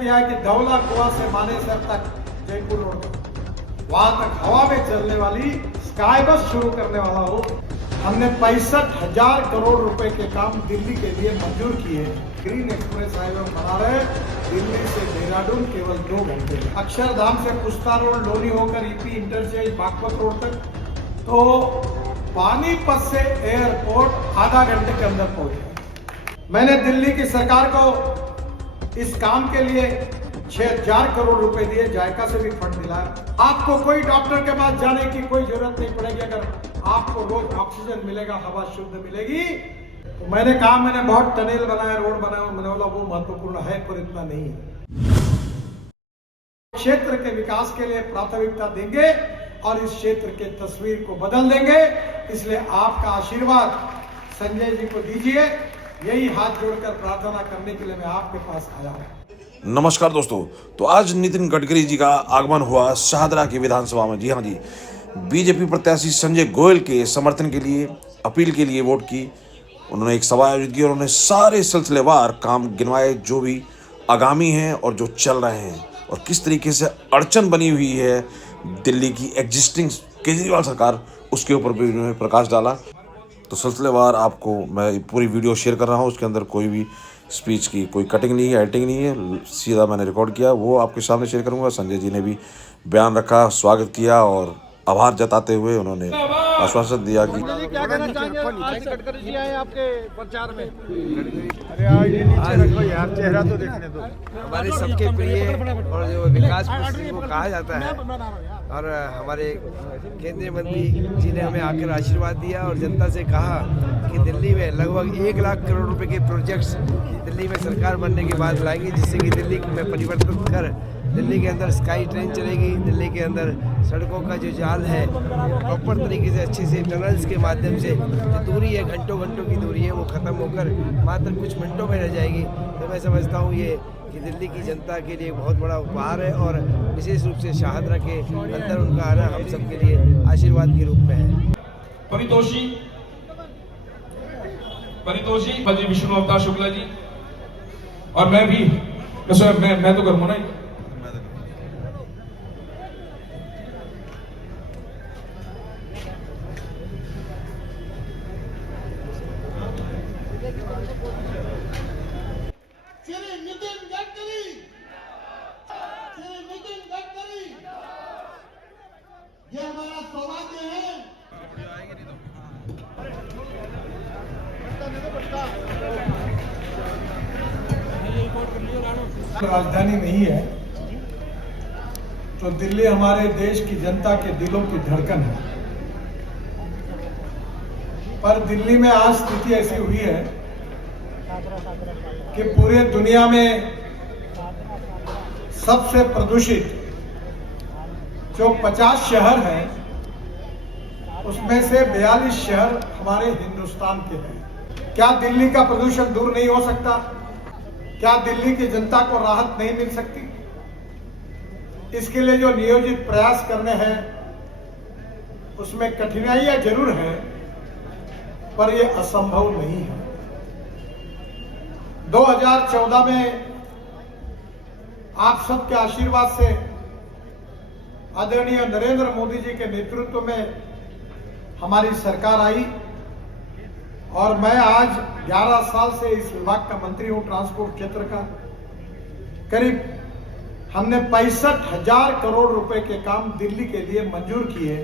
किया है कि धौला कुआं से मानेसर तक जयपुर रोड वहां तक हवा में चलने वाली स्काई बस शुरू करने वाला हो। हमने 65,000 करोड़ रुपए के काम दिल्ली के लिए मंजूर किए। ग्रीन एक्सप्रेस हाईवे बना रहे दिल्ली से देहरादून केवल 2 घंटे। अक्षरधाम से पुस्ता रोड लोनी होकर ईपी इंटरचेंज बागपत रोड तक, तो पानीपत से एयरपोर्ट आधा घंटे के अंदर पहुंचे। मैंने दिल्ली की सरकार को इस काम के लिए 6,000 करोड़ रुपए दिए, जायका से भी फंड दिलाया। आपको कोई डॉक्टर के पास जाने की कोई जरूरत नहीं पड़ेगी। अगर आपको रोज ऑक्सीजन मिलेगा, हवा शुद्ध मिलेगी। तो मैंने कहा मैंने बहुत टनल बनाया, रोड बनाया, मैंने बोला वो महत्वपूर्ण है पर इतना नहीं है। क्षेत्र के विकास के लिए प्राथमिकता देंगे और इस क्षेत्र के तस्वीर को बदल देंगे। इसलिए आपका आशीर्वाद संजय जी को दीजिए। यही हाथ जोड़कर प्रार्थना करने के लिए मैं आपके पास आया हूँ। नमस्कार दोस्तों, तो आज नितिन गडकरी जी का आगमन हुआ शाहदरा की विधानसभा में। जी हाँ जी, बीजेपी प्रत्याशी संजय गोयल के समर्थन के लिए, अपील के लिए वोट की। उन्होंने एक सभा आयोजित की और उन्होंने सारे सिलसिलेवार काम गिनवाए जो भी आगामी हैं और जो चल रहे हैं, और किस तरीके से अड़चन बनी हुई है दिल्ली की एग्जिस्टिंग केजरीवाल सरकार, उसके ऊपर भी उन्होंने प्रकाश डाला। तो सिलसिलेवार आपको मैं पूरी वीडियो शेयर कर रहा हूँ। उसके अंदर कोई भी स्पीच की कोई कटिंग नहीं है, एडिटिंग नहीं है, सीधा मैंने रिकॉर्ड किया, वो आपके सामने शेयर करूँगा। संजय जी ने भी बयान रखा, स्वागत किया और आभार जताते हुए उन्होंने आश्वासन दिया कि क्या कहना चाहेंगे आज गडकरी जी आए आपके प्रचार में। अरे आज ये नीचे रखो यार, चेहरा तो देखने दो। हमारे सबके प्रिय और जो विकास पुरुष को कहा जाता है, और हमारे केंद्रीय मंत्री जी ने हमें आकर आशीर्वाद दिया और जनता से कहा कि दिल्ली में लगभग 1 लाख करोड़ रुपए के प्रोजेक्ट्स दिल्ली में सरकार बनने के बाद लाएंगे, जिससे कि दिल्ली में परिवर्तन कर दिल्ली के अंदर स्काई ट्रेन चलेगी। दिल्ली के अंदर सड़कों का जो जाल है प्रॉपर तरीके से अच्छे से टनल्स के माध्यम से जो दूरी है, घंटों की दूरी है, वो ख़त्म होकर मात्र कुछ मिनटों में रह जाएगी। तो मैं समझता हूँ ये कि दिल्ली की जनता के लिए बहुत बड़ा उपहार है और विशेष रूप से शाहदरा के अंदर उनका आना हम सब के लिए आशीर्वाद के रूप में है। परितोषी भजी विष्णु अवतार शुक्ला जी, और मैं भी मैं तो करूँगा ना। श्री नितिन गडकरी, ये हमारा सौभाग्य है। राजधानी नहीं है तो दिल्ली हमारे देश की जनता के दिलों की धड़कन है। पर दिल्ली में आज स्थिति ऐसी हुई है कि पूरे दुनिया में सबसे प्रदूषित जो 50 शहर हैं, उसमें से 42 शहर हमारे हिंदुस्तान के हैं। क्या दिल्ली का प्रदूषण दूर नहीं हो सकता? क्या दिल्ली की जनता को राहत नहीं मिल सकती? इसके लिए जो नियोजित प्रयास करने हैं उसमें कठिनाइयां जरूर हैं, पर यह असंभव नहीं है। 2014 में आप सबके आशीर्वाद से आदरणीय नरेंद्र मोदी जी के नेतृत्व में हमारी सरकार आई और मैं आज 11 साल से इस विभाग का मंत्री हूं, ट्रांसपोर्ट क्षेत्र का। करीब हमने 65,000 करोड़ रुपए के काम दिल्ली के लिए मंजूर किए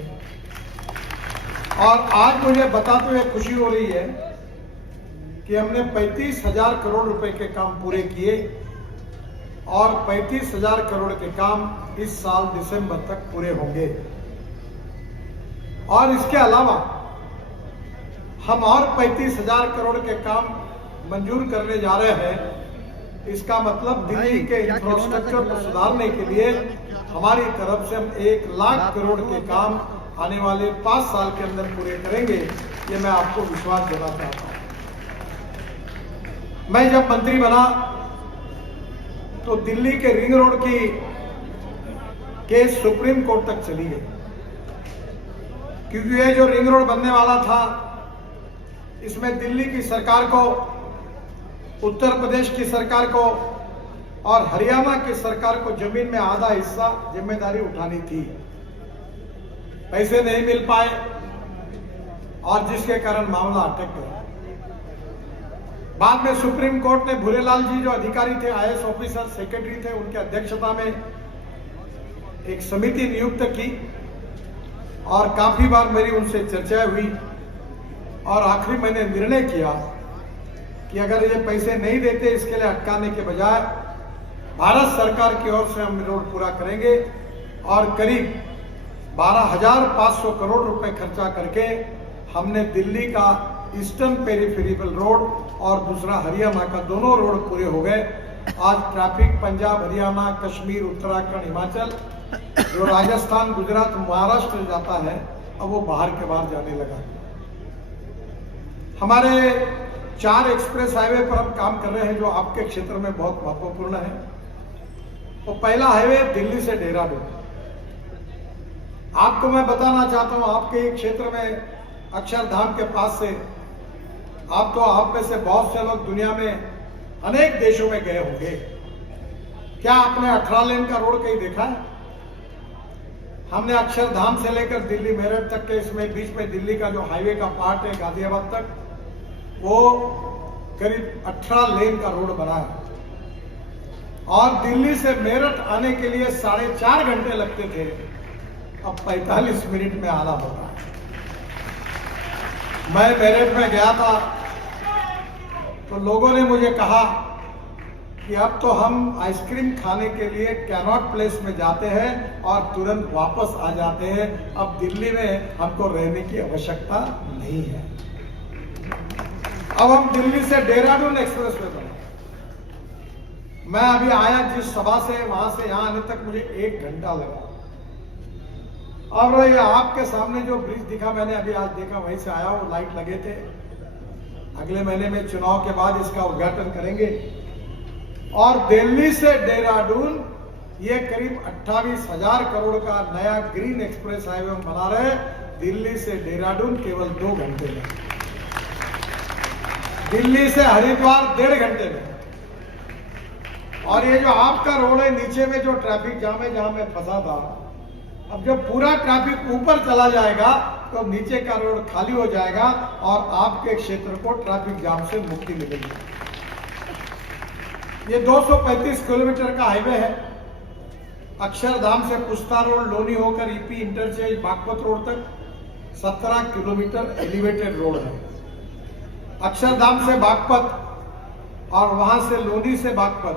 और आज मुझे बताते हुए खुशी हो रही है कि हमने 35,000 करोड़ रुपए के काम पूरे किए और 35,000 करोड़ के काम इस साल दिसंबर तक पूरे होंगे। और इसके अलावा हम और 35,000 करोड़ के काम मंजूर करने जा रहे हैं। इसका मतलब दिल्ली के इंफ्रास्ट्रक्चर को सुधारने के लिए हमारी तरफ से हम 1 लाख करोड़ के काम आने वाले 5 साल के अंदर पूरे करेंगे। ये मैं आपको विश्वास देना चाहता हूं। मैं जब मंत्री बना तो दिल्ली के रिंग रोड की केस सुप्रीम कोर्ट तक चली गई, क्योंकि ये जो रिंग रोड बनने वाला था इसमें दिल्ली की सरकार को, उत्तर प्रदेश की सरकार को और हरियाणा की सरकार को जमीन में आधा हिस्सा जिम्मेदारी उठानी थी। पैसे नहीं मिल पाए और जिसके कारण मामला अटक गया। बाद में सुप्रीम कोर्ट ने भूरेलाल जी जो अधिकारी थे, आईएएस ऑफिसर, सेक्रेटरी थे, उनकी अध्यक्षता में एक समिति नियुक्त की और काफी बार मेरी उनसे चर्चाएं हुई और आखिरी मैंने निर्णय किया कि अगर ये पैसे नहीं देते, इसके लिए अटकाने के बजाय भारत सरकार की ओर से हम रोड पूरा करेंगे और करीब 12,500 करोड़ रुपए खर्चा करके हमने दिल्ली का ईस्टर्न पेरिफेरल रोड और दूसरा हरियाणा का दोनों रोड पूरे हो गए। आज ट्रैफिक पंजाब, हरियाणा, कश्मीर, उत्तराखंड, हिमाचल, जो राजस्थान, गुजरात, महाराष्ट्र जाता है, अब वो बाहर के बाहर जाने लगा। हमारे 4 एक्सप्रेस हाईवे पर हम काम कर रहे हैं जो आपके क्षेत्र में बहुत महत्वपूर्ण है। तो पहला हाईवे दिल्ली से देहरादून। आपको मैं बताना चाहता हूं, आपके क्षेत्र में अक्षरधाम के पास से आप में से बहुत से लोग दुनिया में अनेक देशों में गए होंगे। क्या आपने 18 लेन का रोड कहीं देखा है? हमने अक्षरधाम से लेकर दिल्ली मेरठ तक के इसमें बीच में दिल्ली का जो हाईवे का पार्ट है गाजियाबाद तक, वो करीब 18 लेन का रोड बना है और दिल्ली से मेरठ आने के लिए 4.5 घंटे लगते थे, अब 45 मिनट में आना होगा। मैं मेरठ में गया था तो लोगों ने मुझे कहा कि अब तो हम आइसक्रीम खाने के लिए कैनॉट प्लेस में जाते हैं और तुरंत वापस आ जाते हैं, अब दिल्ली में हमको रहने की आवश्यकता नहीं है। अब हम दिल्ली से देहरादून एक्सप्रेस में बने। मैं अभी आया जिस सभा से, वहां से यहां आने तक मुझे 1 घंटा लगा। और ये आपके सामने जो ब्रिज दिखा, मैंने अभी आज देखा, वहीं से आया, वो लाइट लगे थे। अगले महीने में चुनाव के बाद इसका उद्घाटन करेंगे। और दिल्ली से देहरादून ये करीब 28,000 करोड़ का नया ग्रीन एक्सप्रेस हाईवे हम बना रहे हैं। दिल्ली से देहरादून केवल 2 घंटे में, दिल्ली से हरिद्वार 1.5 घंटे में। और ये जो आपका रोड है नीचे में जो ट्रैफिक जाम है, जहां मैं फंसा था, अब जब पूरा ट्रैफिक ऊपर चला जाएगा तो नीचे का रोड खाली हो जाएगा और आपके क्षेत्र को ट्रैफिक जाम से मुक्ति मिलेगी। ये 235 किलोमीटर का हाईवे है। अक्षरधाम से पुस्ता रोड, लोनी होकर ईपी इंटरचेंज, बागपत रोड तक 17 किलोमीटर एलिवेटेड रोड है। अक्षरधाम से बागपत और वहां से लोनी से बागपत,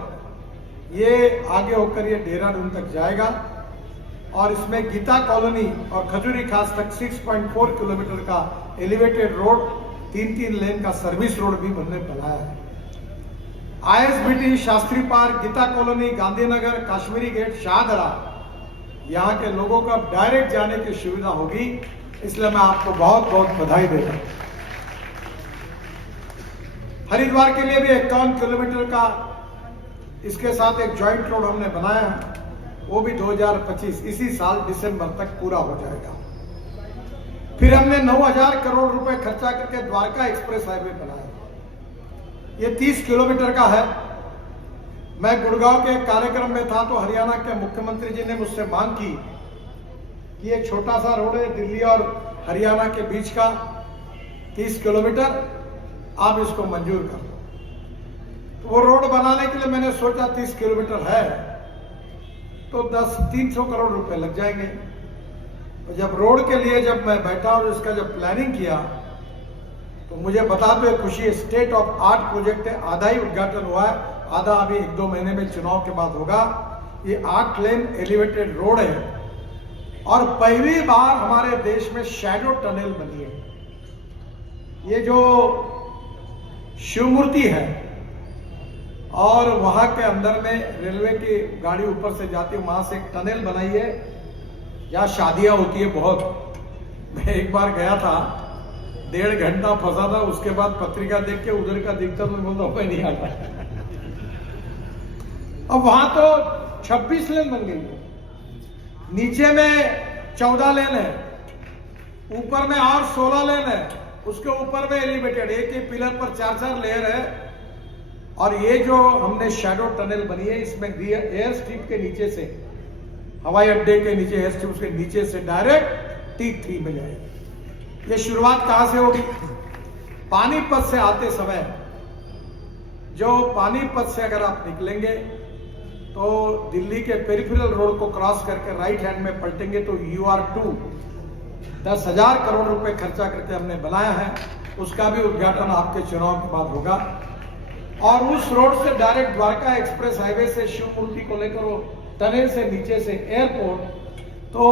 ये आगे होकर ये देहरादून तक जाएगा। और इसमें गीता कॉलोनी और खजूरी खास तक 6.4 किलोमीटर का एलिवेटेड रोड, 3 लेन का सर्विस रोड भी हमने बनाया है। ISBT, Shastri Park, Geeta Colony, Gandhinagar, Kashmiri Gate, Shahdara, यहाँ के लोगों को डायरेक्ट जाने की सुविधा होगी। इसलिए मैं आपको बहुत बहुत बधाई देता हूं। हरिद्वार के लिए भी 51 किलोमीटर का इसके साथ एक ज्वाइंट रोड हमने बनाया है, वो भी 2025 इसी साल दिसंबर तक पूरा हो जाएगा। फिर हमने 9,000 करोड़ रुपए खर्चा करके द्वारका एक्सप्रेस हाईवे बनाया। ये 30 किलोमीटर का है। मैं गुड़गांव के कार्यक्रम में था तो हरियाणा के मुख्यमंत्री जी ने मुझसे मांग की कि ये छोटा सा रोड है दिल्ली और हरियाणा के बीच का 30 किलोमीटर, आप इसको मंजूर कर दो। तो वो रोड बनाने के लिए मैंने सोचा 30 किलोमीटर है तो 300 करोड़ रुपए लग जाएंगे। तो जब रोड के लिए जब मैं बैठा और इसका जब प्लानिंग किया तो मुझे बताते हुए खुशी है, स्टेट ऑफ आर्ट प्रोजेक्ट है, आधा ही उद्घाटन हुआ है, आधा अभी 1-2 महीने में चुनाव के बाद होगा। ये 8 लेन एलिवेटेड रोड है और पहली बार हमारे देश में शैडो टनल बनी है। ये जो शिव मूर्ति है और वहां के अंदर में रेलवे की गाड़ी ऊपर से जाती है, वहां से एक टनल बनाई है जहां शादियां होती है बहुत। मैं एक बार गया था, 1.5 घंटा फंसा था, उसके बाद पत्रिका देख के उधर का दिखता तो बोलता मैं नहीं आता। अब वहां तो 26 लेन बन गई है, नीचे में 14 लेन है, ऊपर में और 16 लेन है, उसके ऊपर में एलिवेटेड, एक ही पिलर पर 4-4 लेयर है और ये जो हमने शैडो टनल बनी है, इसमें एयर स्ट्रिप के नीचे से, हवाई अड्डे के नीचे एयर स्ट्रिप के नीचे से डायरेक्ट T3 में जाएगी। ये शुरुआत कहां से होगी? पानीपत से आते समय, जो पानीपत से अगर आप निकलेंगे तो दिल्ली के पेरिफेरल रोड को क्रॉस करके राइट हैंड में पलटेंगे तो UR2 10,000 करोड़ रुपए खर्चा करके हमने बनाया है। उसका भी उद्घाटन आपके चुनाव के बाद होगा। और उस रोड से डायरेक्ट द्वारका एक्सप्रेस हाईवे से शिव मूर्ति को लेकर वो टनल से नीचे से एयरपोर्ट, तो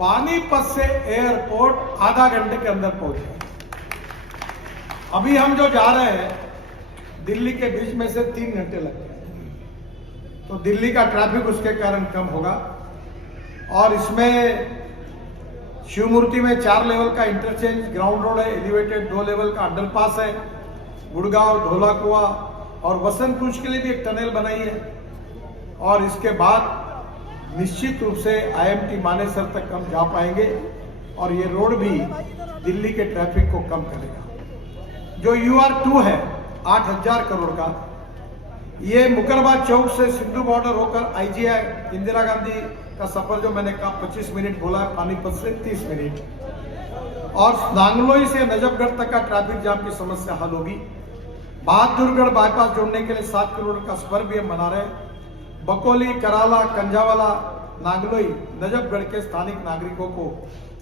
पानीपत से एयरपोर्ट आधा घंटे के अंदर पहुंचे। अभी हम जो जा रहे हैं दिल्ली के बीच में से 3 घंटे लगते हैं, तो दिल्ली का ट्रैफिक उसके कारण कम होगा। और इसमें शिव मूर्ति में 4 लेवल का इंटरचेंज ग्राउंड रोड है, एलिवेटेड 2 लेवल का अंडरपास है, गुड़गांव, ढोलाकुआ और वसंत कुंज के लिए भी एक टनल बनाई है। और इसके बाद निश्चित रूप से IMT मानेसर तक हम जा पाएंगे और ये रोड भी दिल्ली के ट्रैफिक को कम करेगा। जो UR2 है 8,000 करोड़ का, ये मुकरबा चौक से सिंधु बॉर्डर होकर IGI इंदिरा गांधी का सफर, जो मैंने कहा 25 मिनट बोला है, पानीपत से 30 मिनट, और नांगलोई से नजफगढ़ तक का ट्रैफिक जाम की समस्या हल होगी। बहादुरगढ़ बाईपास जोड़ने के लिए 7 किलोमीटर का स्पर भी हम बना रहे हैं। बकोली, कराला, कंजावाला, नांगलोई, नजफगढ़ के स्थानिक नागरिकों को,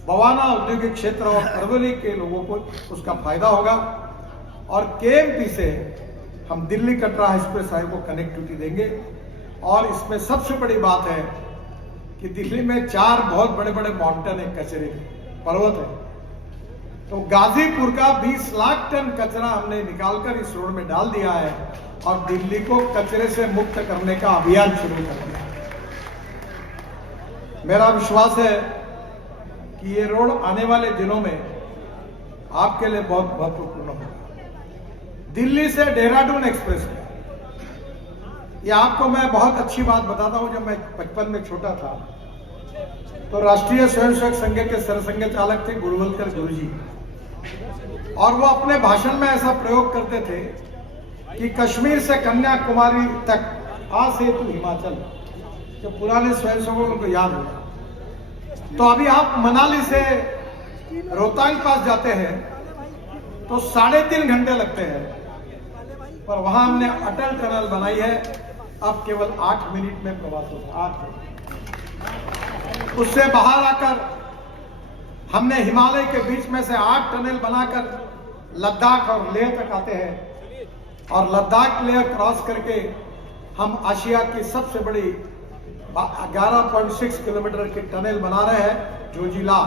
बवाना औद्योगिक क्षेत्र और अरवली के लोगों को उसका फायदा होगा। और KMP से हम दिल्ली कटरा एक्सप्रेस हाईवे को कनेक्टिविटी देंगे। और इसमें सबसे बड़ी बात है कि दिल्ली में 4 बहुत बड़े बड़े माउंटेन है, कचरे पर्वत है, तो गाजीपुर का 20 लाख टन कचरा हमने निकालकर इस रोड में डाल दिया है और दिल्ली को कचरे से मुक्त करने का अभियान शुरू कर दिया। मेरा विश्वास है कि ये रोड आने वाले दिनों में आपके लिए बहुत महत्वपूर्ण होगा। दिल्ली से देहरादून एक्सप्रेस है, ये आपको मैं बहुत अच्छी बात बताता हूं। जब मैं बचपन में छोटा था तो राष्ट्रीय स्वयंसेवक संघ के सरसंघ चालक थे गुरुवलकर गुरुजी, और वो अपने भाषण में ऐसा प्रयोग करते थे कि कश्मीर से कन्याकुमारी तक आ सेतु हिमाचल, जो पुराने स्वयंसेवकों को याद होगा। तो अभी आप मनाली से रोहतांग पास जाते हैं तो 3.5 घंटे लगते हैं, पर वहां हमने अटल टनल बनाई है, अब केवल 8 मिनट में प्रवास होता है। 8 मिनट। उससे बाहर आकर हमने हिमालय के बीच में से 8 टनल बनाकर लद्दाख और लेह तक आते हैं, और लद्दाख लेह क्रॉस करके हम आशिया की सबसे बड़ी 11.6 किलोमीटर की टनल बना रहे हैं जोजिला,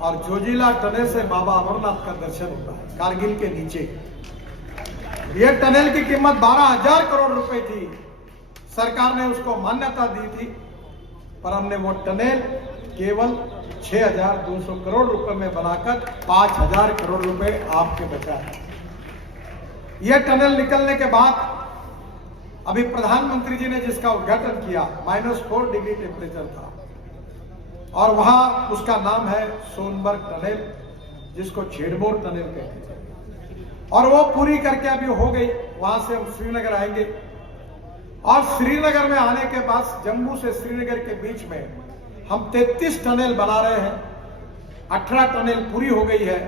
और जोजिला टनल से बाबा अमरनाथ का दर्शन होता है कारगिल के नीचे। यह टनल की कीमत 12,000 करोड़ रुपए थी, सरकार ने उसको मान्यता दी थी, पर हमने वो टनल केवल 6,200 करोड़ रुपए में बनाकर 5,000 करोड़ रुपए आपके बचा है। यह टनल निकलने के बाद अभी प्रधानमंत्री जी ने जिसका उद्घाटन किया, -4 डिग्री टेम्परेचर था, और वहां उसका नाम है सोनबर्ग टनल, जिसको छेड़मोर टनल कहते हैं, और वो पूरी करके अभी हो गई। वहां से हम श्रीनगर आएंगे, और श्रीनगर में आने के बाद जम्मू से श्रीनगर के बीच में हम 33 टनल बना रहे हैं। 18 टनल पूरी हो गई है,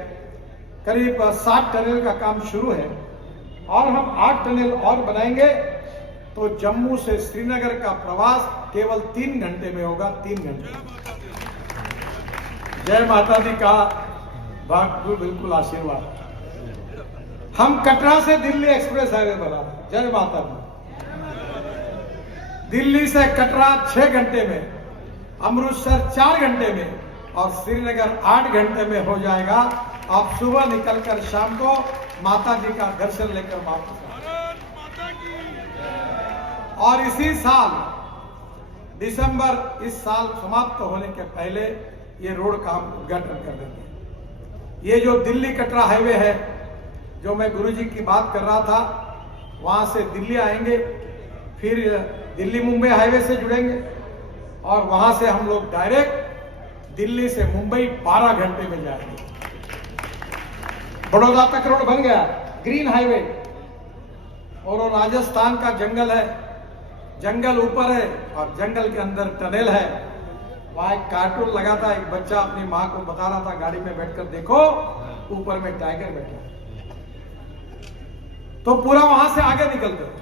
करीब 7 टनल का काम शुरू है, और हम 8 टनल और बनाएंगे, तो जम्मू से श्रीनगर का प्रवास केवल 3 घंटे में होगा। 3 घंटे। जय माता दी का बिल्कुल आशीर्वाद। हम कटरा से दिल्ली एक्सप्रेस हाईवे बना रहे हैं। जय माता दी। दिल्ली से कटरा 6 घंटे में, अमृतसर 4 घंटे में, और श्रीनगर 8 घंटे में हो जाएगा। आप सुबह निकलकर शाम को माता जी का दर्शन लेकर वापस। और इसी साल दिसंबर, इस साल समाप्त होने के पहले ये रोड का हम उद्घाटन कर देंगे। ये जो दिल्ली कटरा हाईवे है, जो मैं गुरुजी की बात कर रहा था, वहां से दिल्ली आएंगे, फिर दिल्ली मुंबई हाईवे से जुड़ेंगे, और वहां से हम लोग डायरेक्ट दिल्ली से मुंबई 12 घंटे में जाएंगे। बड़ौदा तक रोड बन गया, ग्रीन हाईवे, और वो राजस्थान का जंगल है, जंगल ऊपर है और जंगल के अंदर टनल है। वहां एक कार्टून लगा था, एक बच्चा अपनी माँ को बता रहा था गाड़ी में बैठकर, देखो ऊपर में टाइगर बैठा है। तो पूरा वहां से आगे निकलते हैं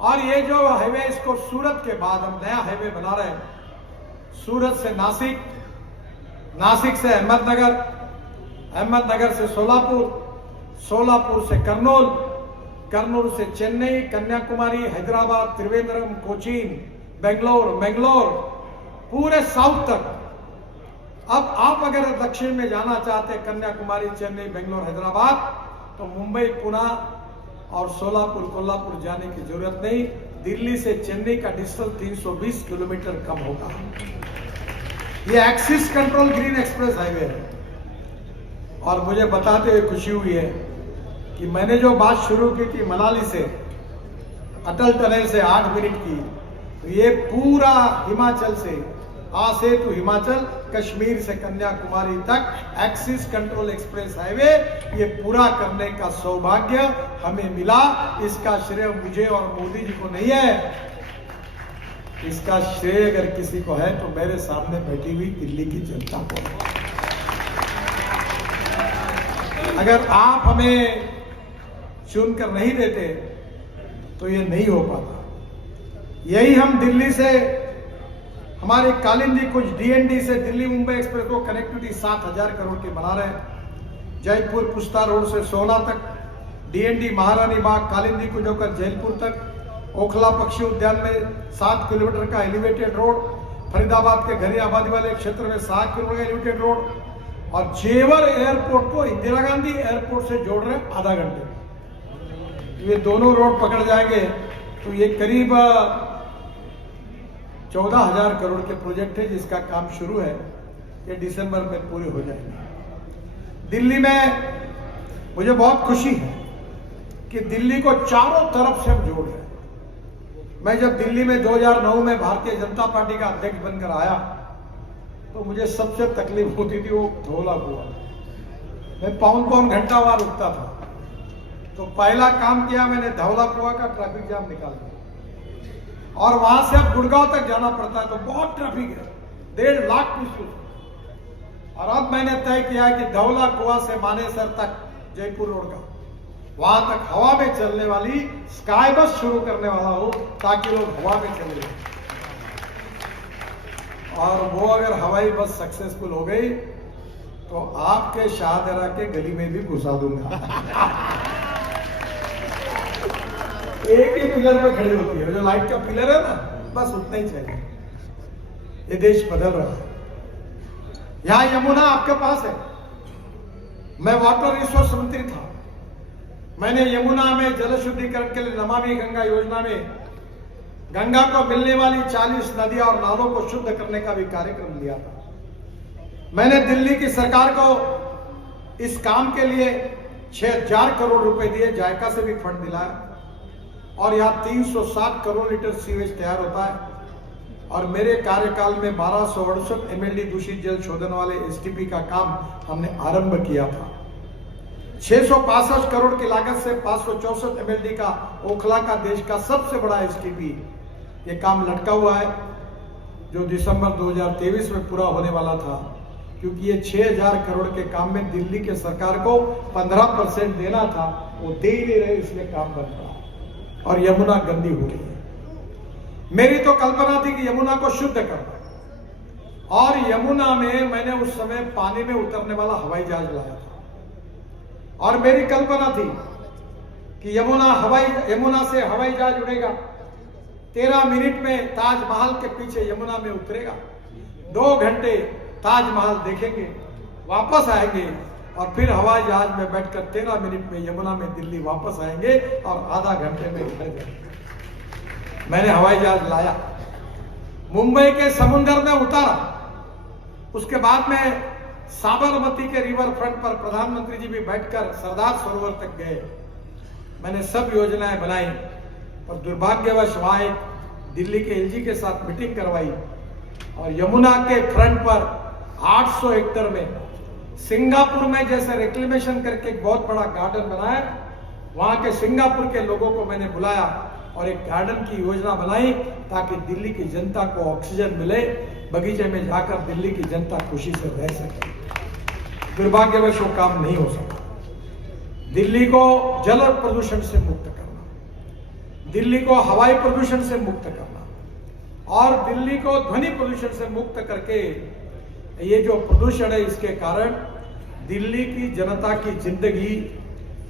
और ये जो हाईवे, इसको सूरत के बाद हम नया हाईवे बना रहे हैं। सूरत से नासिक, नासिक से अहमदनगर, अहमदनगर से सोलापुर, सोलापुर से कर्नूल, कर्नूल से चेन्नई, कन्याकुमारी, हैदराबाद, त्रिवेंद्रम, कोचीन, बेंगलोर, मैंगलोर, पूरे साउथ तक। अब आप अगर दक्षिण में जाना चाहते हैं, कन्याकुमारी, चेन्नई, बेंगलोर, हैदराबाद, तो मुंबई, पुणे और सोलापुर, कोल्हापुर जाने की जरूरत नहीं। दिल्ली से चेन्नई का डिस्टेंस 320 किलोमीटर कम होगा। ये axis control green express highway है। और मुझे बताते हुए खुशी हुई है कि मैंने जो बात शुरू की थी मनाली से अटल टनल से 8 मिनट की, तो ये पूरा हिमाचल से, आ सेतु हिमाचल, कश्मीर से कन्याकुमारी तक एक्सिस कंट्रोल एक्सप्रेस हाईवे, ये पूरा करने का सौभाग्य हमें मिला। इसका श्रेय मुझे और मोदी जी को नहीं है, इसका श्रेय अगर किसी को है तो मेरे सामने बैठी हुई दिल्ली की जनता को। अगर आप हमें चुनकर नहीं देते तो ये नहीं हो पाता। यही हम दिल्ली से, हमारे कालिंदी कुछ डीएनडी से दिल्ली मुंबई एक्सप्रेस को कनेक्टिविटी 7,000 करोड़ की बना रहे हैं। जयपुर पुस्ता रोड से सोना तक, डीएनडी महारानी बाग, कालिंदी को जोकर जयपुर तक, ओखला पक्षी उद्यान में 7 किलोमीटर का एलिवेटेड रोड, फरीदाबाद के घनी आबादी वाले क्षेत्र में 7 किलोमीटर का एलिवेटेड रोड, और जेवर एयरपोर्ट को इंदिरा गांधी एयरपोर्ट से जोड़ रहे हैं आधा घंटे। ये दोनों रोड पकड़ जाएंगे तो ये करीब 14,000 करोड़ के प्रोजेक्ट है, जिसका काम शुरू है, ये दिसंबर में पूरे हो जाएंगे। दिल्ली में मुझे बहुत खुशी है कि दिल्ली को चारों तरफ से हम जोड़ रहे हैं। मैं जब दिल्ली में 2009 में भारतीय जनता पार्टी का अध्यक्ष बनकर आया तो मुझे सबसे तकलीफ होती थी वो धौला कुआं। मैं पौन घंटा वहां रुकता था। तो पहला काम किया मैंने, धौला कुआं का ट्रैफिक जाम निकाल दिया। और वहां से अब गुड़गांव तक जाना पड़ता है तो बहुत ट्रैफिक है, 1.5 लाख पीछे। और अब मैंने तय किया कि धौला कुआं से मानेसर तक, जयपुर रोड का, वहां तक हवा में चलने वाली स्काई बस शुरू करने वाला हो, ताकि लोग हवा में चले। और वो अगर हवाई बस सक्सेसफुल हो गई तो आपके शाहदरा के गली में भी घुसा दूंगा। एक ही पिलर पे खड़ी होती है, जो लाइट का पिलर है ना, बस उतना ही चाहिए। ये देश बदल रहा है। यहां यमुना आपके पास है। मैं वाटर रिसोर्स मंत्री था, मैंने यमुना में जल शुद्धिकरण के लिए नमामि गंगा योजना में गंगा को मिलने वाली 40 नदियां और नालों को शुद्ध करने का भी कार्यक्रम लिया था। मैंने दिल्ली की सरकार को इस काम के लिए 6,000 करोड़ रुपए दिए, जायका से भी फंड दिलाया, और यहाँ 360 करोड़ लीटर सीवेज तैयार होता है। और मेरे कार्यकाल में 1268 MLD दूषित जल शोधन वाले STP का काम हमने आरंभ किया था। 665 करोड़ की लागत से 564 MLD का ओखला का देश का सबसे बड़ा STP, ये काम लटका हुआ है, जो दिसंबर 2023 में पूरा होने वाला था। क्योंकि ये 6,000 करोड़ के काम में दिल्ली के सरकार को 15% देना था, वो दे ही नहीं रहे, इसलिए काम बन रहा और यमुना गंदी हो रही है। मेरी तो कल्पना थी कि यमुना को शुद्ध करना, और यमुना में मैंने उस समय पानी में उतरने वाला हवाई जहाज लाया था। और मेरी कल्पना थी कि यमुना से हवाई जहाज उड़ेगा, 13 मिनट में ताजमहल के पीछे यमुना में उतरेगा, 2 घंटे ताजमहल देखेंगे, वापस आएंगे, और फिर हवाई जहाज में बैठकर 13 मिनट में यमुना में दिल्ली वापस आएंगे, और आधा घंटे में घर जाएंगे। मैंने हवाई जहाज लाया, मुंबई के समुद्र में उतारा, उसके बाद में साबरमती के रिवर फ्रंट पर प्रधानमंत्री जी भी बैठकर सरदार सरोवर तक गए। मैंने सब योजनाएं बनाई, और दुर्भाग्यवश वहां एक दिल्ली के LG के साथ मीटिंग करवाई, और यमुना के फ्रंट पर 800 हेक्टेयर में सिंगापुर में जैसे रिक्लेमेशन करके एक बहुत बड़ा गार्डन बनाया, वहाँ के सिंगापुर के लोगों को मैंने बुलाया और एक गार्डन की योजना बनाई ताकि दिल्ली की जनता को ऑक्सीजन मिले, बगीचे में जाकर दिल्ली की जनता खुशी से रह सके। दुर्भाग्यवश वो काम नहीं हो सका। दिल्ली को जल और प्रदूषण से मुक्त करना, दिल्ली को हवाई प्रदूषण से मुक्त करना और दिल्ली को ध्वनि प्रदूषण से मुक्त करके ये जो प्रदूषण है इसके कारण दिल्ली की जनता की जिंदगी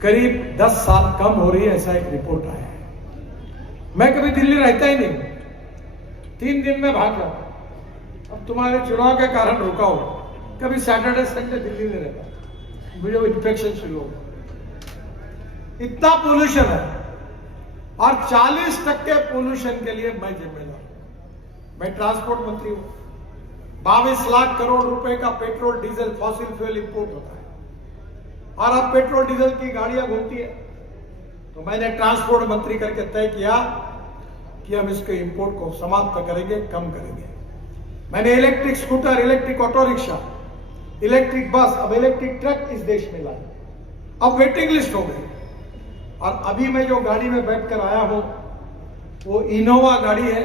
करीब 10 साल कम हो रही है, ऐसा एक रिपोर्ट आया है। मैं कभी दिल्ली रहता ही नहीं, 3 दिन में भाग जाता। अब तुम्हारे चुनाव के कारण रुका हो, कभी सैटरडे संडे दिल्ली में रहता, मुझे इन्फेक्शन शुरू हो गया। इतना पोल्यूशन है और 40% पोल्यूशन के लिए मैं जिम्मेदार हूं। मैं ट्रांसपोर्ट मंत्री हूं। 22 लाख करोड़ रुपए का petrol diesel fossil fuel import होता है और अब पेट्रोल डीजल की गाड़ियां घूमती है। तो मैंने ट्रांसपोर्ट मंत्री करके तय किया कि हम इसके इंपोर्ट को समाप्त करेंगे, कम करेंगे। मैंने electric scooter, electric auto rickshaw, electric bus, अब इलेक्ट्रिक ट्रक इस देश में लाई। अब वेटिंग लिस्ट हो गई और अभी मैं जो गाड़ी में बैठकर आया हूं वो इनोवा गाड़ी है,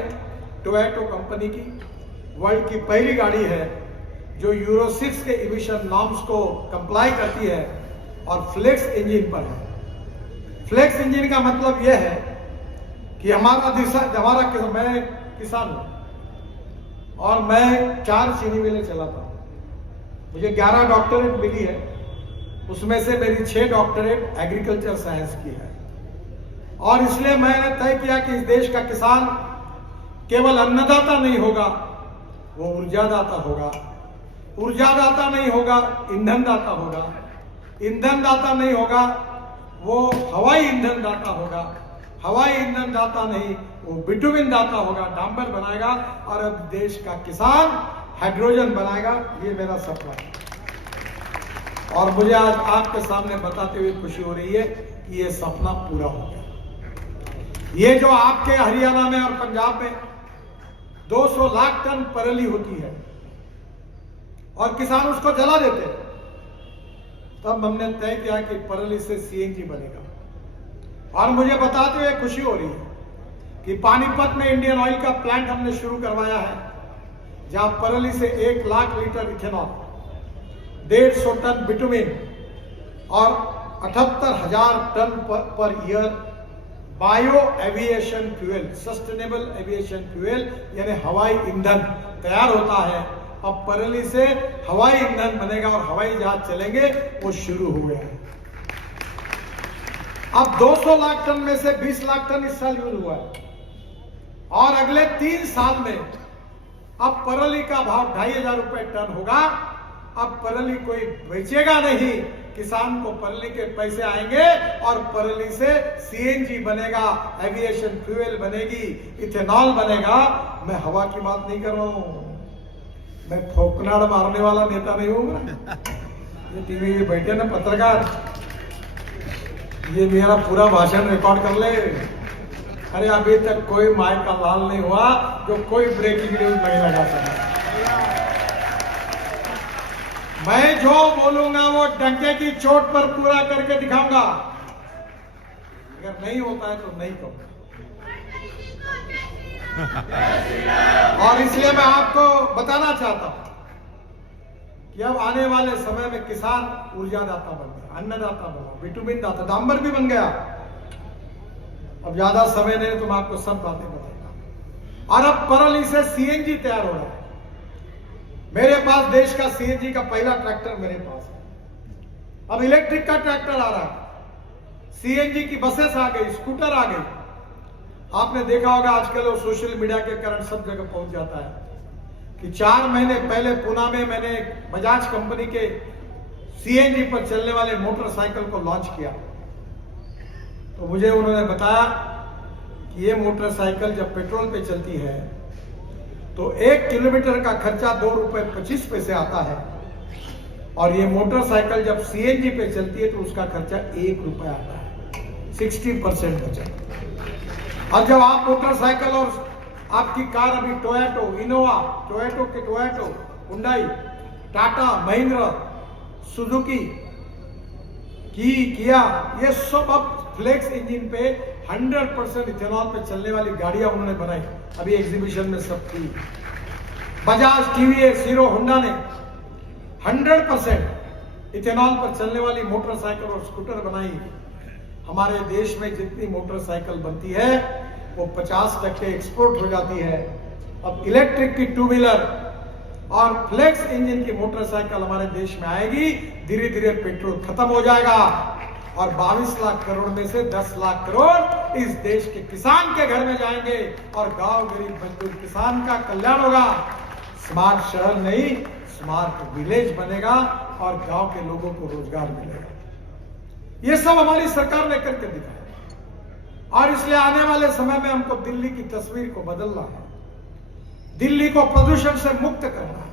टोयोटा कंपनी की। वर्ल्ड की पहली गाड़ी है जो यूरो 6 के इमिशन नॉर्म्स को कंप्लाई करती है और फ्लेक्स इंजन पर है। फ्लेक्स इंजन का मतलब यह है कि मैं किसान हूं और मैं 4 चीनी मिलें चलाता हूं। मुझे 11 डॉक्टरेट मिली है, उसमें से मेरी 6 डॉक्टरेट एग्रीकल्चर साइंस की है और इसलिए मैंने तय किया कि इस देश का किसान केवल अन्नदाता नहीं होगा, वो ऊर्जादाता होगा। ऊर्जादाता नहीं होगा, ईंधन दाता होगा। ईंधन दाता नहीं होगा, वो हवाई ईंधन दाता होगा। हवाई ईंधन दाता नहीं, वो बिटुमिन दाता होगा, डांबर बनाएगा और अब देश का किसान हाइड्रोजन बनाएगा। ये मेरा सपना है और मुझे आज आपके सामने बताते हुए खुशी हो रही है कि ये सपना पूरा हो गया। ये जो आपके हरियाणा में और पंजाब में 200 लाख टन पराली होती है और किसान उसको जला देते हैं, तब हमने तय किया कि पराली से सीएनजी बनेगा। और मुझे बताते हुए खुशी हो रही है कि पानीपत में इंडियन ऑयल का प्लांट हमने शुरू करवाया है, जहां पराली से 1 lakh litre ethanol, 150 tonne bitumen और 78,000 tonne per year bio aviation fuel, sustainable aviation fuel यानी हवाई ईंधन तैयार होता है। अब पराली से हवाई ईंधन बनेगा और हवाई जहाज चलेंगे, वो शुरू हुए हैं। अब 200 लाख टन में से 20 लाख टन इस साल यूज हुआ है और अगले 3 साल में अब पराली का भाव 2,500 रुपए टन होगा। अब पराली कोई बेचेगा नहीं, किसान को पराली के पैसे आएंगे और पराली से सीएनजी बनेगा, एविएशन फ्यूल बनेगी, इथेनॉल बनेगा। मैं हवा की बात नहीं कर रहा हूं, मैं फोकनाड़ मारने वाला नेता नहीं हूं। ये टीवी में बैठे ना पत्रकार, ये मेरा पूरा भाषण रिकॉर्ड कर ले। अरे अभी तक कोई माई का लाल नहीं हुआ जो कोई ब्रेकिंग न्यूज नहीं लगा सका। मैं जो बोलूंगा वो डंके की चोट पर पूरा करके दिखाऊंगा। अगर नहीं होता है तो नहीं कहूंगा। और इसलिए मैं आपको बताना चाहता हूं कि अब आने वाले समय में किसान ऊर्जादाता बन गया, अन्नदाता बना, बिटुमिन दाता, डांबर भी बन गया। अब ज्यादा समय नहीं तो मैं आपको सब बातें बताऊंगा। और अब पराली से सीएनजी तैयार हो रहा है। मेरे पास देश का सीएनजी का पहला ट्रैक्टर मेरे पास है। अब इलेक्ट्रिक का ट्रैक्टर आ रहा है, सीएनजी की बसेस आ गई, स्कूटर आ गई। आपने देखा होगा आजकल वो सोशल मीडिया के कारण सब जगह पहुंच जाता है कि 4 महीने पहले पुणे में मैंने बजाज कंपनी के सीएनजी पर चलने वाले मोटरसाइकिल को लॉन्च किया। तो मुझे उन्होंने बताया कि ये मोटरसाइकिल जब पेट्रोल पे चलती है तो 1 किलोमीटर का खर्चा 2 रुपए 25 पैसे आता है और ये मोटरसाइकिल जब सीएनजी पे चलती है तो उसका खर्चा 1 रुपया आता है, 60% बचत। और जब आप मोटरसाइकिल और आपकी कार अभी टोयोटो, इनोवा, टोयोटो के Toyota, Hyundai, Tata, Mahindra, Suzuki, किया, ये सब अब फ्लेक्स इंजन पे 100% इथेनॉल पे चलने वाली गाड़ियां उन्होंने बनाई, अभी एग्जीबिशन में सब थी। बजाज, टीवीएस, हीरो होंडा ने 100% इथेनॉल पर चलने वाली मोटरसाइकिल और स्कूटर बनाई। हमारे देश में जितनी मोटरसाइकिल बनती है वो 50% एक्सपोर्ट हो जाती है। अब इलेक्ट्रिक की टू व्हीलर और फ्लेक्स इंजन की मोटरसाइकिल हमारे देश में आएगी, धीरे धीरे पेट्रोल खत्म हो जाएगा और 22 लाख करोड़ में से 10 लाख करोड़ इस देश के किसान के घर में जाएंगे और गांव गरीब मजदूर किसान का कल्याण होगा। स्मार्ट शहर नहीं, स्मार्ट विलेज बनेगा और गांव के लोगों को रोजगार मिलेगा। ये सब हमारी सरकार ने करके दिखाया और इसलिए आने वाले समय में हमको दिल्ली की तस्वीर को बदलना है। दिल्ली को प्रदूषण से मुक्त करना है,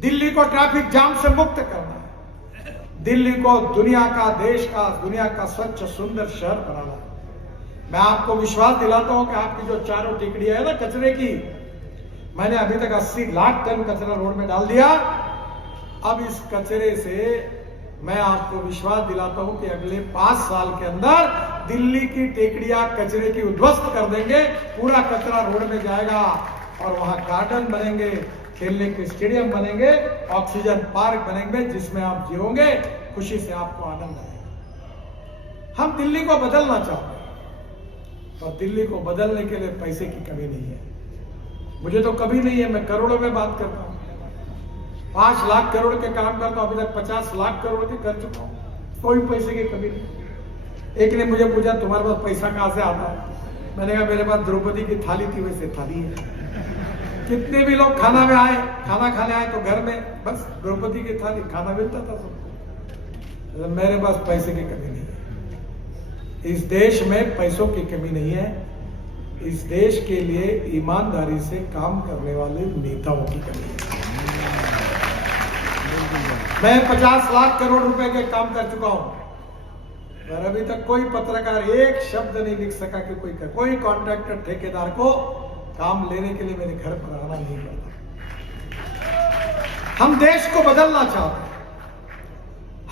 दिल्ली को ट्रैफिक जाम से मुक्त करना है, दिल्ली को दुनिया का, देश का, दुनिया का स्वच्छ सुंदर शहर बनाना है। मैं आपको विश्वास दिलाता हूं कि आपकी जो चारों टिकड़ियां है ना कचरे की, मैंने अभी तक 80 लाख टन कचरा रोड में डाल दिया। अब इस कचरे से मैं आपको विश्वास दिलाता हूं कि अगले 5 साल के अंदर दिल्ली की टेकड़ियां कचरे की उद्ध्वस्त कर देंगे। पूरा कचरा रोड में जाएगा और वहां गार्डन बनेंगे, खेलने के स्टेडियम बनेंगे, ऑक्सीजन पार्क बनेंगे जिसमें आप जियोगे, खुशी से आपको आनंद आएगा। हम दिल्ली को बदलना चाहते हैं और दिल्ली को बदलने के लिए पैसे की कमी नहीं है। मुझे तो कभी नहीं है, मैं करोड़ों में बात करता हूं। 5 लाख करोड़ के काम करता हूं, अभी तक 50 लाख करोड़ के कर चुका हूं, कोई पैसे की कमी नहीं। एक ने मुझे पूछा तुम्हारे पास पैसा कहां से आता है? मैंने कहा मेरे पास द्रौपदी की थाली थी वैसे थाली है। कितने भी लोग खाना में आए, खाना खाने आए तो घर में बस द्रौपदी की थाली, खाना मिलता था सबको। मेरे पास पैसे की कमी नहीं है। इस देश में पैसों की कमी नहीं है, इस देश के लिए ईमानदारी से काम करने वाले नेताओं की कमी है। मैं 50 लाख करोड़ रुपए के काम कर चुका हूं, पर अभी तक कोई पत्रकार एक शब्द नहीं लिख सका कि कोई कॉन्ट्रैक्टर ठेकेदार को काम लेने के लिए मेरे घर पर आना नहीं पड़ता। हम देश को बदलना चाहते हैं।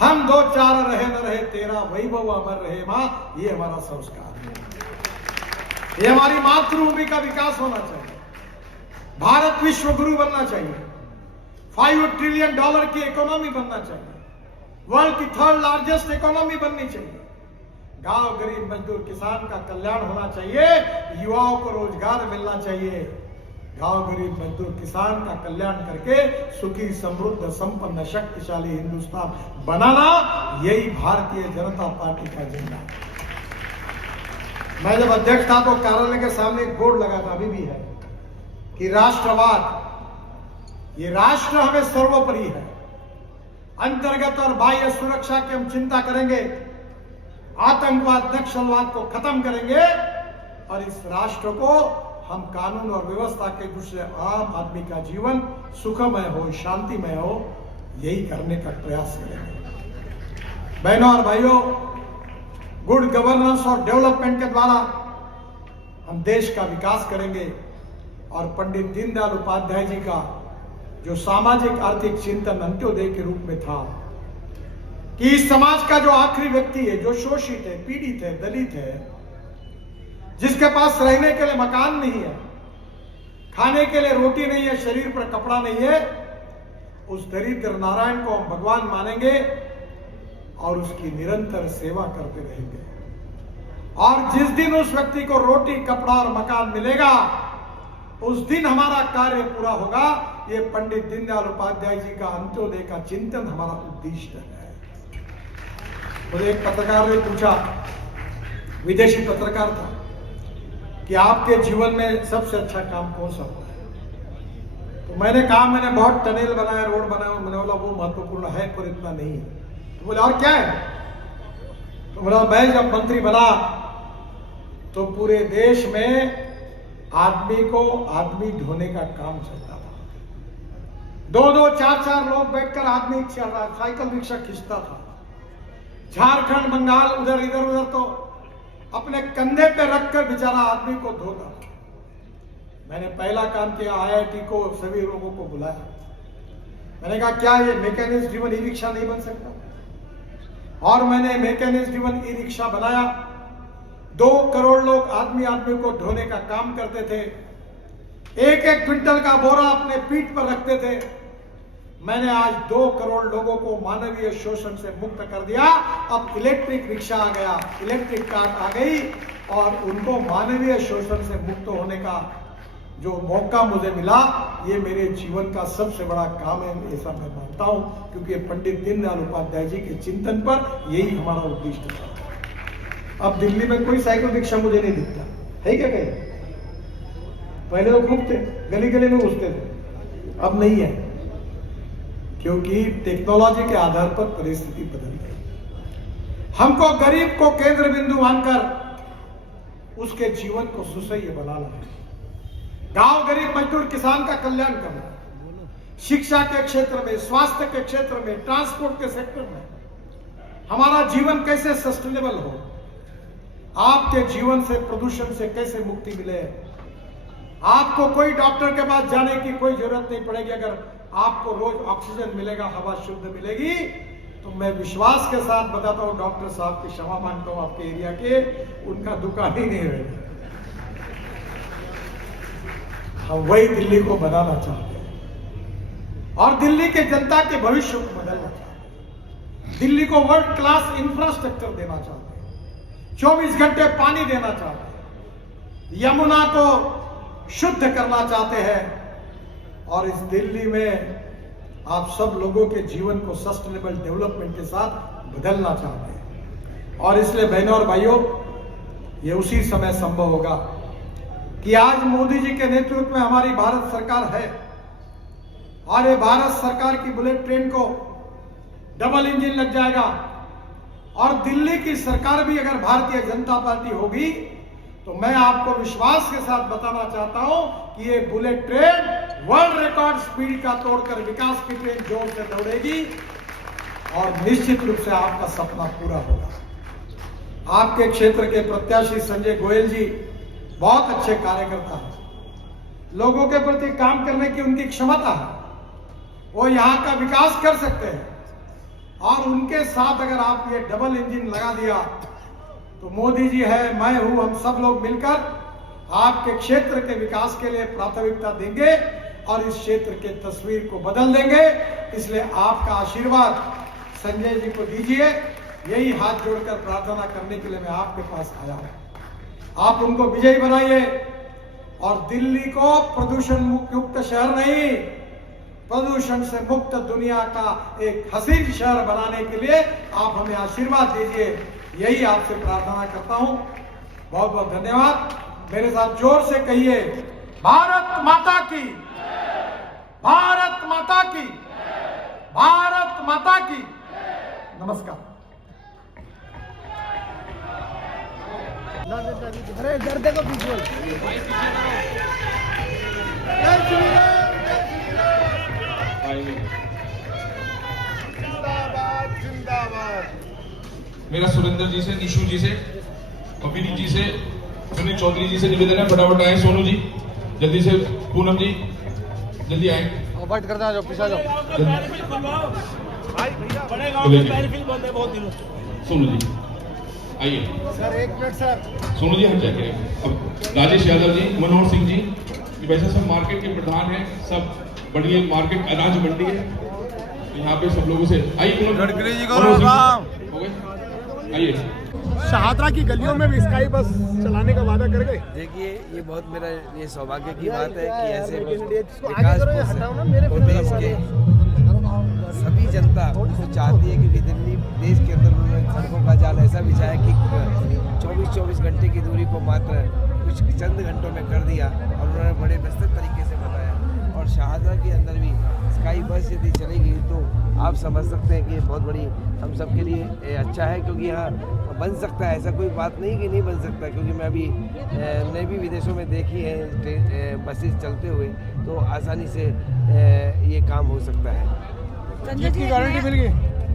हम 2 4 रहे न रहे तेरा वैभव अमर रहे मां, ये हमारा संस्कार है। ये हमारी मातृभूमि का विकास होना चाहिए। भारत विश्व गुरु बनना चाहिए। $5 ट्रिलियन की इकोनॉमी बनना चाहिए। वर्ल्ड की 3rd लार्जेस्ट इकोनॉमी बननी चाहिए। गांव गरीब मजदूर किसान का कल्याण होना चाहिए। युवाओं को रोजगार मिलना चाहिए। गांव गरीब मजदूर किसान का कल्याण करके सुखी समृद्ध संपन्न शक्तिशाली हिंदुस्तान बनाना, यही भारतीय जनता पार्टी का एजेंडा है। मैं जब अध्यक्ष था तो कार्यालय के सामने एक बोर्ड लगा था, अभी भी है, कि राष्ट्रवाद, ये राष्ट्र हमें सर्वोपरि है। अंतर्गत और बाह्य सुरक्षा की हम चिंता करेंगे, आतंकवाद नक्सलवाद को खत्म करेंगे और इस राष्ट्र को हम कानून और व्यवस्था के दूसरे आम आदमी का जीवन सुखमय हो, शांतिमय हो, यही करने का प्रयास करेंगे। बहनों और भाइयों, गुड गवर्नेंस और डेवलपमेंट के द्वारा हम देश का विकास करेंगे और पंडित दीनदयाल उपाध्याय जी का जो सामाजिक आर्थिक चिंतन अंत्योदय के रूप में था कि इस समाज का जो आखिरी व्यक्ति है, जो शोषित है, पीड़ित है, दलित है, जिसके पास रहने के लिए मकान नहीं है, खाने के लिए रोटी नहीं है, शरीर पर कपड़ा नहीं है, उस दरिद्र नारायण को हम भगवान मानेंगे और उसकी निरंतर सेवा करते रहेंगे। और जिस दिन उस व्यक्ति को रोटी, कपड़ा और मकान मिलेगा, उस दिन हमारा कार्य पूरा होगा। ये पंडित दीनदयाल उपाध्याय जी का अंत्योदय का चिंतन हमारा उद्देश्य है। मुझे एक पत्रकार ने पूछा, विदेशी पत्रकार था, कि आपके जीवन में सबसे अच्छा काम कौन सा हुआ है? तो मैंने कहा मैंने बहुत टनल बनाया, रोड बनाया। मैंने बोला वो महत्वपूर्ण है पर इतना नहीं है। तो बोले और क्या है? तो बोला मैं जब मंत्री बना तो पूरे देश में आदमी को आदमी ढोने का काम चलता था। 2-2, 4-4 लोग बैठकर आदमी साइकिल रिक्शा खींचता था। झारखंड, बंगाल, उधर इधर उधर तो अपने कंधे पे रखकर बेचारा आदमी को धोता था। मैंने पहला काम किया, IIT को सभी लोगों को बुलाया। मैंने कहा क्या ये मैकेनिक्स ड्रिवन ई रिक्शा नहीं बन सकता? और मैंने मैकेनिक्स ड्रिवन ई रिक्शा बनाया 2 करोड़ लोग आदमी को ढोने का काम करते थे, 1-1 क्विंटल का बोरा अपने पीठ पर रखते थे। मैंने आज 2 करोड़ लोगों को मानवीय शोषण से मुक्त कर दिया। अब इलेक्ट्रिक रिक्शा आ गया, इलेक्ट्रिक कार आ गई और उनको मानवीय शोषण से मुक्त होने का जो मौका मुझे मिला, ये मेरे जीवन का सबसे बड़ा काम है, ऐसा मैं मानता हूं, क्योंकि पंडित दीनदयाल उपाध्याय जी के चिंतन पर यही हमारा उद्देश्य था। अब दिल्ली में कोई साइकिल रिक्शा मुझे नहीं दिखता है क्या कहीं? पहले तो खूब थे, गली गली में घुसते थे, अब नहीं है, क्योंकि टेक्नोलॉजी के आधार पर परिस्थिति बदल गई। हमको गरीब को केंद्र बिंदु मानकर उसके जीवन को सुसह्य बनाना है। गांव गरीब मजदूर किसान का कल्याण करना, शिक्षा के क्षेत्र में, स्वास्थ्य के क्षेत्र में, ट्रांसपोर्ट के सेक्टर में हमारा जीवन कैसे सस्टेनेबल हो, आपके जीवन से प्रदूषण से कैसे मुक्ति मिले। आपको कोई डॉक्टर के पास जाने की कोई जरूरत नहीं पड़ेगी। अगर आपको रोज ऑक्सीजन मिलेगा, हवा शुद्ध मिलेगी, तो मैं विश्वास के साथ बताता हूं, डॉक्टर साहब की क्षमा मांगता हूं आपके एरिया के, उनका दुकान ही नहीं रहेगा। हम वही दिल्ली को बनाना चाहते हैं और दिल्ली के जनता के भविष्य को बदलना चाहते हैं। दिल्ली को वर्ल्ड क्लास इंफ्रास्ट्रक्चर देना चाहते हैं, 24 घंटे पानी देना चाहते हैं, यमुना को शुद्ध करना चाहते हैं और इस दिल्ली में आप सब लोगों के जीवन को सस्टेनेबल डेवलपमेंट के साथ बदलना चाहते हैं। और इसलिए बहनों और भाइयों, ये उसी समय संभव होगा कि आज मोदी जी के नेतृत्व में हमारी भारत सरकार है और ये भारत सरकार की बुलेट ट्रेन को डबल इंजन लग जाएगा और दिल्ली की सरकार भी अगर भारतीय जनता पार्टी होगी तो मैं आपको विश्वास के साथ बताना चाहता हूं कि ये bullet train world record speed का तोड़कर विकास की ट्रेन जोर से दौड़ेगी और निश्चित रूप से आपका सपना पूरा होगा। आपके क्षेत्र के प्रत्याशी संजय गोयल जी बहुत अच्छे कार्यकर्ता हैं, लोगों के प्रति काम करने की उनकी क्षमता है, वो यहां का विकास कर सकते हैं और उनके साथ अगर आप ये डबल इंजन लगा दिया तो मोदी जी है, मैं हूं, हम सब लोग मिलकर आपके क्षेत्र के विकास के लिए प्राथमिकता देंगे और इस क्षेत्र के तस्वीर को बदल देंगे। इसलिए आपका आशीर्वाद संजय जी को दीजिए, यही हाथ जोड़कर प्रार्थना करने के लिए मैं आपके पास आया हूं। आप उनको विजयी बनाइए और दिल्ली को प्रदूषण मुक्त शहर नहीं, प्रदूषण से मुक्त दुनिया का एक हसीन शहर बनाने के लिए आप हमें आशीर्वाद दीजिए, यही आपसे प्रार्थना करता हूं। बहुत बहुत धन्यवाद। मेरे साथ जोर से कहिए, भारत माता की, भारत माता की, भारत माता की। नमस्कार। अरे इधर देखो विजुअल। जिंदाबाद जिंदाबाद। मेरा सुरेंद्र जी से, निशु जी से, कपिनी जी से, सुनील चौधरी जी से निवेदन है, फटाफट आए। सोनू जी जल्दी से, पूनम जी जल्दी आए। वेट करते हैं, पीछे जाओ। सोनू जी आइए। सर एक मिनट सर। सोनू जी हम जाके अब राजेश यादव जी, मनोहर सिंह जी, ये वैसे सब मार्केट के प्रधान हैं, सब बढ़िया मार्केट अनाज मंडी है, यहाँ पे सब लोगों से आइए। गडकरी जी को आइए। शाहदरा की गलियों में भी स्काई बस चलाने का वादा कर गए। देखिए, ये बहुत मेरा ये सौभाग्य की बात है कि ऐसे देश के सभी जनता तो चाहती है, क्योंकि दिल्ली देश के अंदर उन्होंने सड़कों का जाल ऐसा बिछाया कि 24 घंटे की दूरी को मात्र कुछ चंद घंटों में कर दिया और उन्होंने बड़े विस्तृत तरीके से बताया। और शाहदरा के अंदर भी स्काई बस यदि चलेगी तो आप समझ सकते हैं कि ये बहुत बड़ी हम सब के लिए अच्छा है, क्योंकि यहाँ बन सकता है, ऐसा कोई बात नहीं कि नहीं बन सकता, क्योंकि मैं अभी ने भी विदेशों में देखी है बसेस चलते हुए, तो आसानी से ये काम हो सकता है। जीत की गारंटी मिल गई,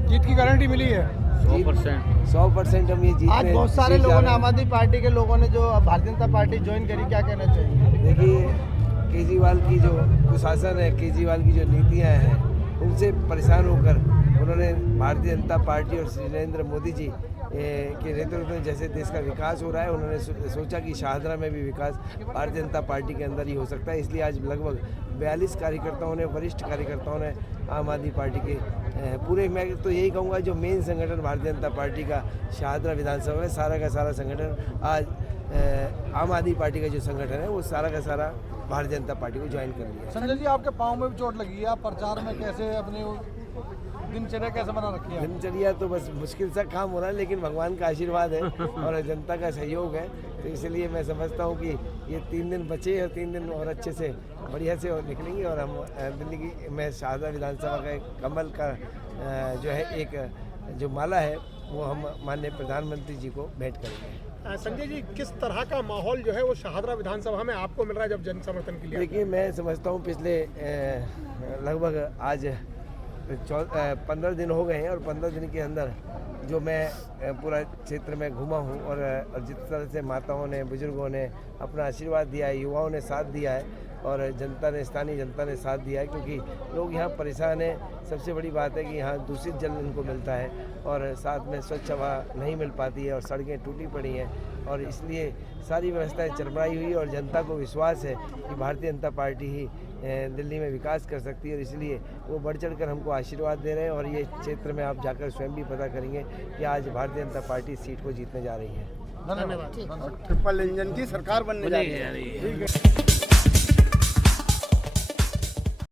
जीत की गारंटी मिली है 100% हम ये जीत। आज बहुत सारे लोगों ने, आम आदमी पार्टी के लोगों ने जो भारतीय जनता पार्टी ज्वाइन करी, क्या कहना चाहिए? देखिए, केजरीवाल की जो कुशासन है, केजरीवाल की जो नीतियाँ हैं, उनसे परेशान होकर उन्होंने भारतीय जनता पार्टी और श्री नरेंद्र मोदी जी के नेतृत्व में जैसे देश का विकास हो रहा है, उन्होंने सोचा कि शाहदरा में भी विकास भारतीय जनता पार्टी के अंदर ही हो सकता है। इसलिए आज लगभग 42 कार्यकर्ताओं ने, वरिष्ठ कार्यकर्ताओं ने आम आदमी पार्टी के पूरे, मैं तो यही कहूँगा जो मेन संगठन भारतीय जनता पार्टी का शाहदरा विधानसभा में सारा का सारा संगठन आज आम आदमी पार्टी का जो संगठन है वो सारा का सारा भारतीय जनता पार्टी को ज्वाइन कर लिया। संजय जी, आपके पाँव में भी चोट लगी है, आप प्रचार में कैसे अपने दिनचर्या कैसे बना रखी है? दिनचर्या तो बस मुश्किल सा काम हो रहा है, लेकिन भगवान का आशीर्वाद है और जनता का सहयोग है, तो इसलिए मैं समझता हूँ कि ये 3 दिन बचे और 3 दिन और अच्छे से बढ़िया से निकलेंगे और हम दिल्ली की मैं शाहदरा विधानसभा का एक कमल का जो है एक जो माला है वो हम माननीय प्रधानमंत्री जी को भेंट करेंगे। संजय जी, किस तरह का माहौल जो है वो शाहदरा विधानसभा में आपको मिल रहा है जब जन समर्थन के लिए? देखिए, मैं समझता हूँ पिछले लगभग आज 15 दिन हो गए हैं और 15 दिन के अंदर जो मैं पूरा क्षेत्र में घूमा हूँ और जिस तरह से माताओं ने, बुजुर्गों ने अपना आशीर्वाद दिया है, युवाओं ने साथ दिया है और जनता ने, स्थानीय जनता ने साथ दिया है, क्योंकि लोग यहाँ परेशान हैं। सबसे बड़ी बात है कि यहाँ दूषित जल इनको मिलता है और साथ में स्वच्छ हवा नहीं मिल पाती है और सड़कें टूटी पड़ी हैं और इसलिए सारी व्यवस्थाएं चरमराई हुई और जनता को विश्वास है कि भारतीय जनता पार्टी ही दिल्ली में विकास कर सकती है और इसलिए वो बढ़ चढ़ कर हमको आशीर्वाद दे रहे हैं और ये क्षेत्र में आप जाकर स्वयं भी पता करेंगे कि आज भारतीय जनता पार्टी सीट को जीतने जा रही है। धन्यवाद। ट्रिपल इंजन की सरकार बनने जा रही है।